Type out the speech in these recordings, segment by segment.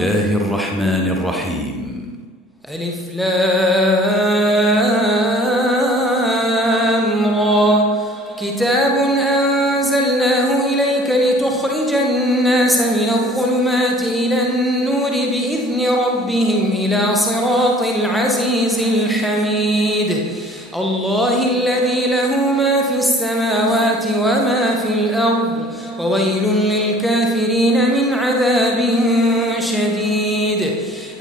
الله الرحمن الرحيم. ألف لام را. كتاب أنزلناه إليك لتخرج الناس من الظلمات إلى النور بإذن ربهم إلى صراط العزيز الحميد. الله الذي له ما في السماوات وما في الأرض وويل للكافرين من عذاب شديد.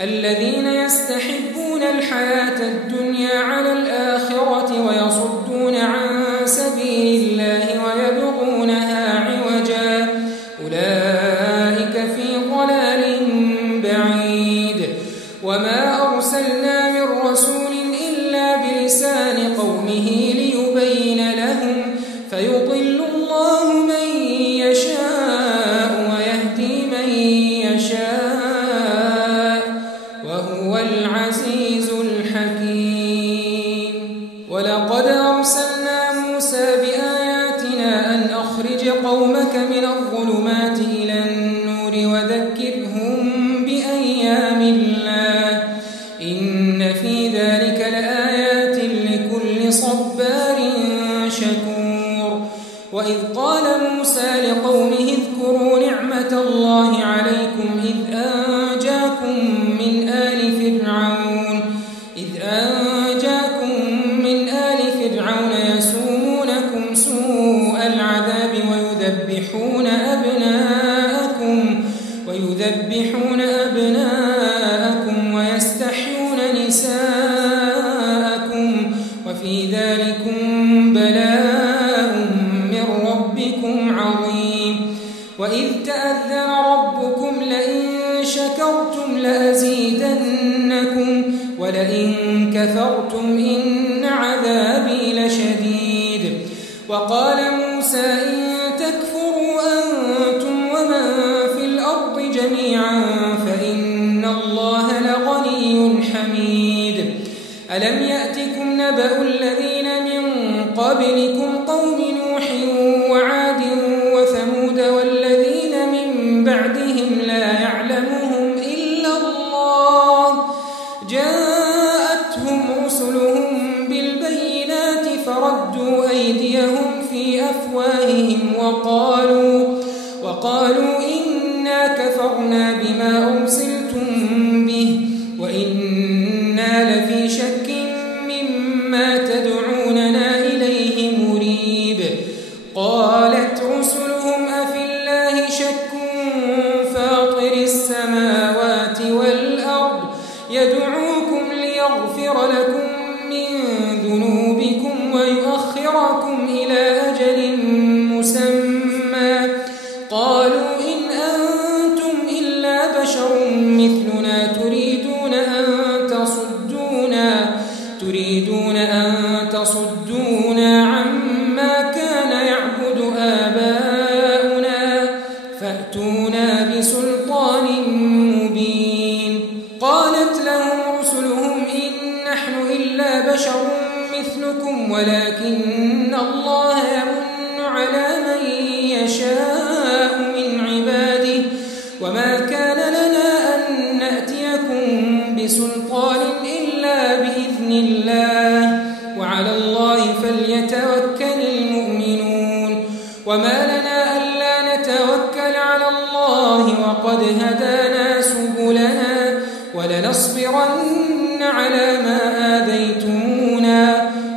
الذين يستحبون الحياة الدنيا على الآخرة ويصدون عن سبيل الله ويبغونها عوجا أولئك في ضلال بعيد. وما أرسلنا من رسول إلا بلسان قومه ليبين لهم فيضل الله من يشاء ويهدي من يشاء وهو العزيز الحكيم. ولقد أرسلنا موسى بآياتنا أن أخرج قومك من الظلمات إلى النور وذكرهم بأيام الله إن في ذلك لآيات لكل صبار شكور. وإذ قال موسى لقومه اذكروا نعمة الله عليكم إذ أنجاكم من آل فرعون يسومونكم سوء العذاب ويذبحون أبناءكم ويستحيون نساءكم وفي ذلكم بلاء من ربكم عظيم. وإذ تأذن ربكم لئن شكرتم لأزيدنكم ولئن كفرتم إن عذابي لشديد. وقال موسى إن تكفروا أنتم ومن في الأرض جميعا فإن الله لغني حميد. ألم يأتكم نبأ الذين من قبلكم قوم نوح وعاد وثمود والذين من بعدهم لا يعلمهم إلا الله جاءتهم رسلهم بالبينات فردوا أيديهم في أفواههم وقالوا إنا كفرنا بما أرسلتم به وإنا لفي شك مما تدعوننا إليه مريب. قالت رسلهم أفي الله شك فاطر السماوات والأرض يدعوكم ليغفر لكم من ذنوبكم ويؤخركم إلى أجل مسمى قالوا إن أنتم إلا بشر مثلنا تريدون أن تصدونا عما كان يعبد آباؤنا فأتونا بسلطان مبين. قالت لهم رسلهم إن نحن إلا بشر مثلكم ولكن الله يمن على من يشاء من عباده وما كان لنا أن نأتيكم بسلطان إلا بإذن الله وعلى الله فليتوكل المؤمنون. وما لنا ألا نتوكل على الله وقد هدانا سبلنا ولنصبرن على ما آذيتمونا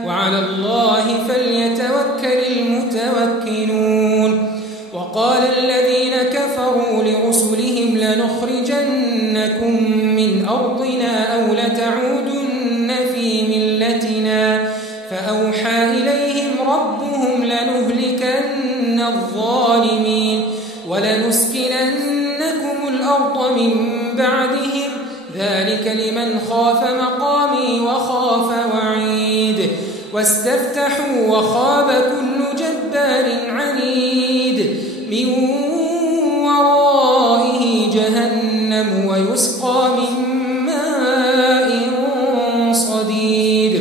وعلى الله فليتوكل المتوكلون. وقال الذين كفروا لرسلهم لنخرجنكم من أرضنا أو لتعودن في ملتنا فأوحى إليهم ربهم لنهلكن الظالمين ولنسكننكم الأرض من بعدهم ذلك لمن خاف مقامي وخاف وعيد. واستفتحوا وخاب كل جبار عنيد من ورائه جهنم ويسقى من ماء صديد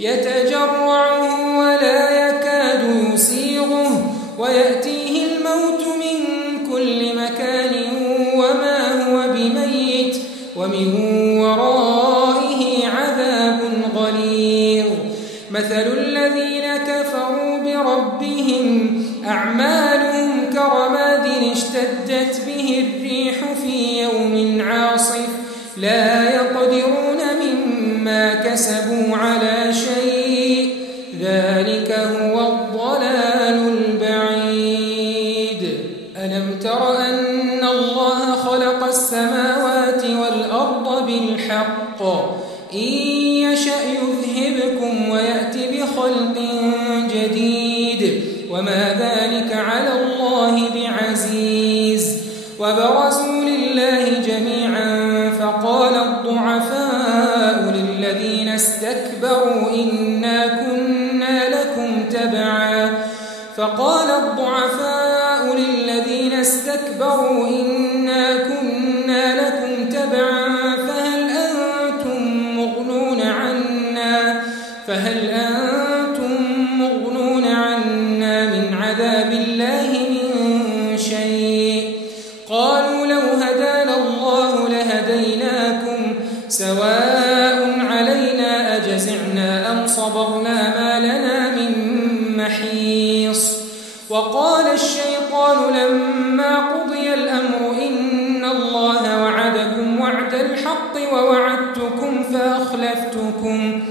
يتجرعه ولا يكاد يسيغه ويأتيه الموت من كل مكان وما هو بميت ومن ورائه عذاب غليظ مثل الذين كفروا بربهم أعمالهم كرماد اشتدت به الريح في يوم عاصف لا يقدرون مما كسبوا على شيء ذلك هو الضلال البعيد ألم تر أن الله خلق السماوات والأرض بالحق إن يشأ يذهبكم ويأت بخلق جديد وما ذلك على الله بعزيز وبرزوا لله جميعا فقال الضعفاء للذين استكبروا إنا كنا لكم تبعا فهل أنتم مغنون عنا من عذاب الله من شيء قالوا لو هدانا الله لهديناكم سواء علينا أجزعنا أم صبرنا ما لنا من محيص وقال الشيطان لما قضي الأمر إن الله وعدكم وعد الحق ووعدتكم فأخلفتكم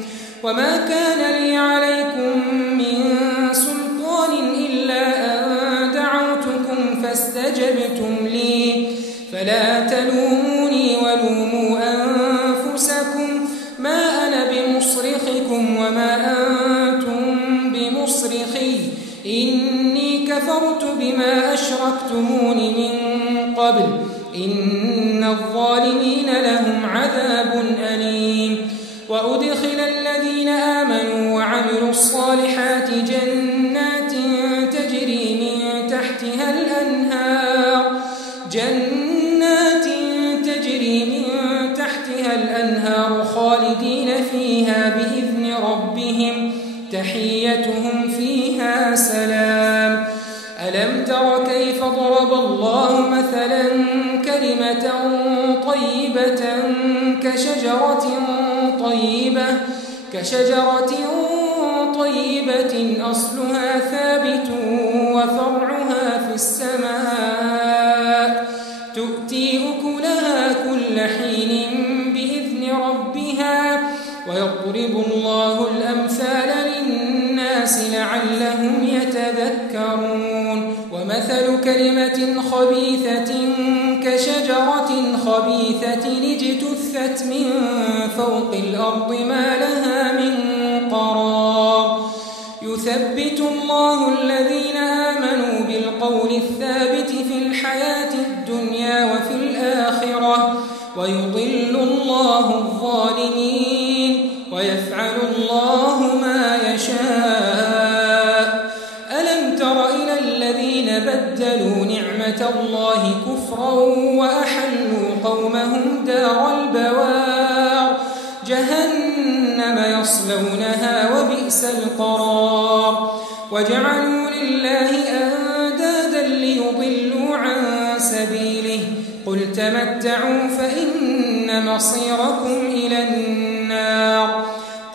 وما كان لي عليكم من سلطان إلا أن دعوتكم فاستجبتم لي فلا تلوموني ولوموا أنفسكم ما أنا بمصرخكم وما أنتم بمصرخي إني كفرت بما أشركتمون من قبل إن الظالمين لهم عذاب أليم وأدخل الذين آمنوا وعملوا الصالحات جنات تجري من تحتها الأنهار خالدين فيها بإذن ربهم تحيتهم فيها سلام ألم تر كيف ضرب الله مثلا كلمة طيبة كشجرة طيبة أصلها ثابت وفرعها في السماء تؤتي أكلها كل حين بإذن ربها ويضرب الله الأمثال للناس لعلهم يتذكرون ومثل كلمة خبيثة كشجرة خبيثة اجتثت من فوق الأرض ما لها من قرار يثبت الله الذين آمنوا بالقول الثابت في الحياة الدنيا وفي الآخرة ويضل الله الظالمين ويفعل الله ما يشاء ألم تر إلى الذين بدلوا نعمة الله كفرا وأحلوا قومهم دار البوار جهنم يصلونها وبئس القرار وجعلوا لله أندادا ليضلوا عن سبيله قل تمتعوا فإن مصيركم إلى النار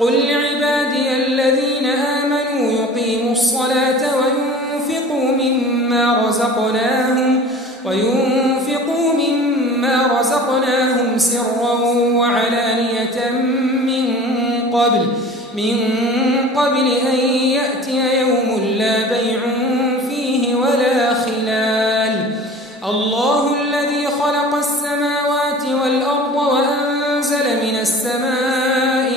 قل لعبادي الذين آمنوا يقيموا الصلاة وينفقوا مما رزقناهم سرا وعلانية من قبل أن يأتي يوم لا بيع فيه ولا خلال الله الذي خلق السماوات والأرض وأنزل من السماء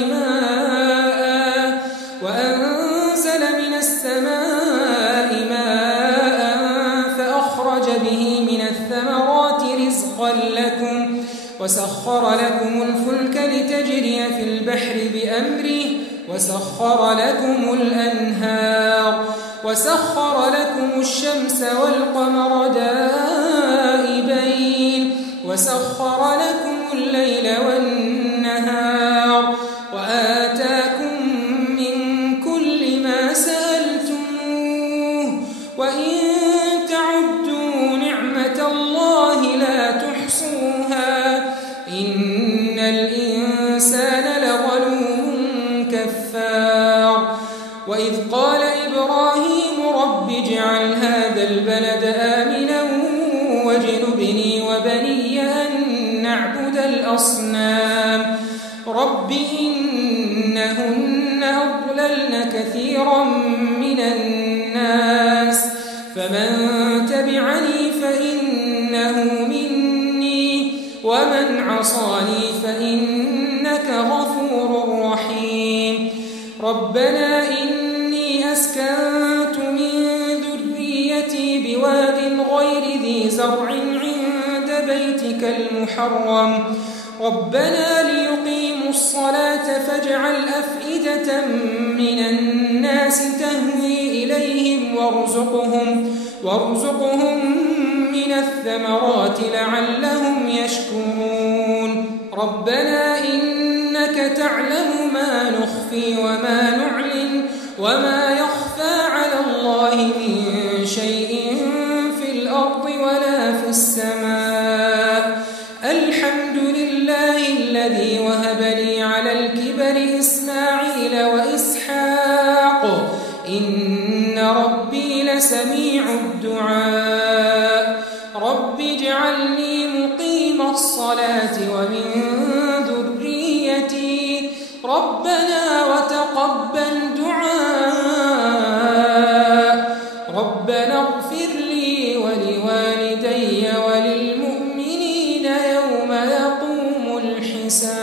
ماء فأخرج به من الثمرات رزقا لكم وسخر لكم الفلك لتجري في البحر بأمره وسخر لكم الأنهار وسخر لكم الشمس والقمر دائبين وسخر لكم الليل والنهار وآتاكم من كل ما سألتموه وإن تعدوا نعمة الله لا تحصوها إن الأصنام رب إنهن أضللن كثيرا من الناس فمن تبعني فإنه مني ومن عصاني فإنك غفور رحيم ربنا إني أسكنت من ذريتي بواد غير ذي زرع عند بيتك المحرم ربنا ليقيموا الصلاة فاجعل أفئدة من الناس تهوي إليهم وارزقهم من الثمرات لعلهم يشكرون ربنا إنك تعلم ما نخفي وما نعلن وما يخفى على الله من شيء في الأرض ولا في السماء الحمد لله الذي وهب لي على الكبر إسماعيل وإسحاق إن ربي لسميع الدعاء رب اجعلني مقيم الصلاة ومن ذريتي ربنا وتقبل دعاء ربنا اغفر لي ولوالدي وللمؤمنين يوم يقوم الحساب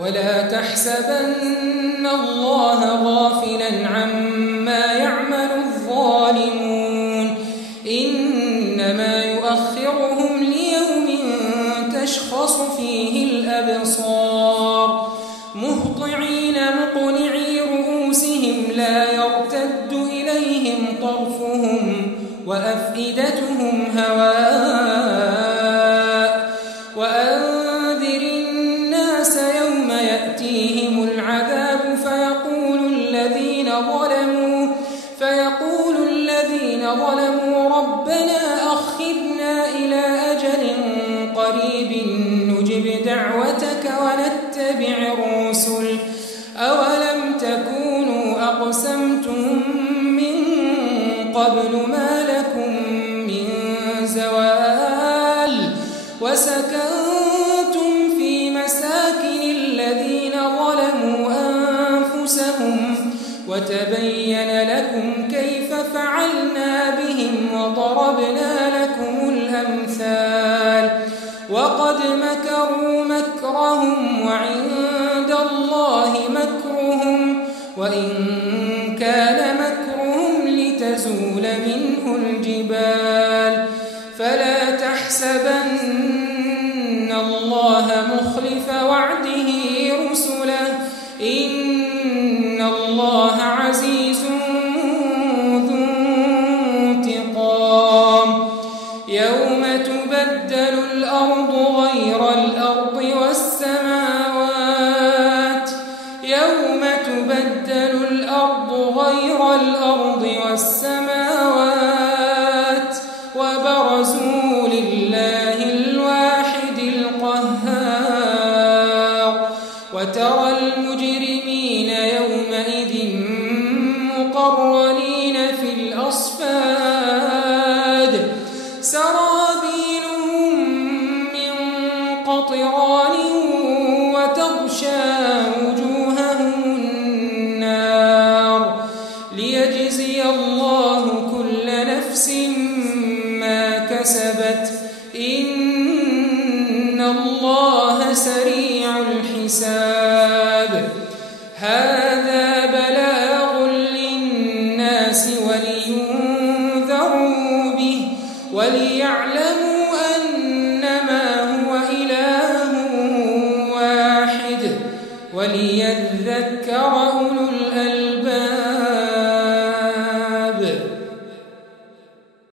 ولا تحسبن الله غافلا عما يعمل الظالمون إنما يؤخرهم ليوم تشخص فيه الأبصار مهطعين مقنعي رؤوسهم لا يرتد إليهم طرفهم وأفئدتهم هواء وأنذر الناس يوم يأتيهم العذاب فيقول الذين ظلموا ربنا أخرنا إلى أجل قريب نجب دعوتك ونتبع الرسل أولم تكونوا أقسمتم من قبل ما لكم من زوال وسكنتم في مساكن الذين ظلموا أنفسهم وتبين لكم كيف فعلنا بهم وضربنا لكم الأمثال وقد مكروا مكرهم وعند الله مكرهم وإن كان مكرهم لتزول منه الجبال فلا تحسبن الله مخلف وعده رسله إن الله عزيز ذو انتقام يوم تبدل الأرض غير الأرض والسماوات وبرزوا لله الواحد القهار وترى المجرمين يومئذ مقرنين في الأصفاد سرابيلهم من قطران وتغشى وجوههم النار ليجزي الله كل نفس ما كسبت إن الله سريع الحساب هذا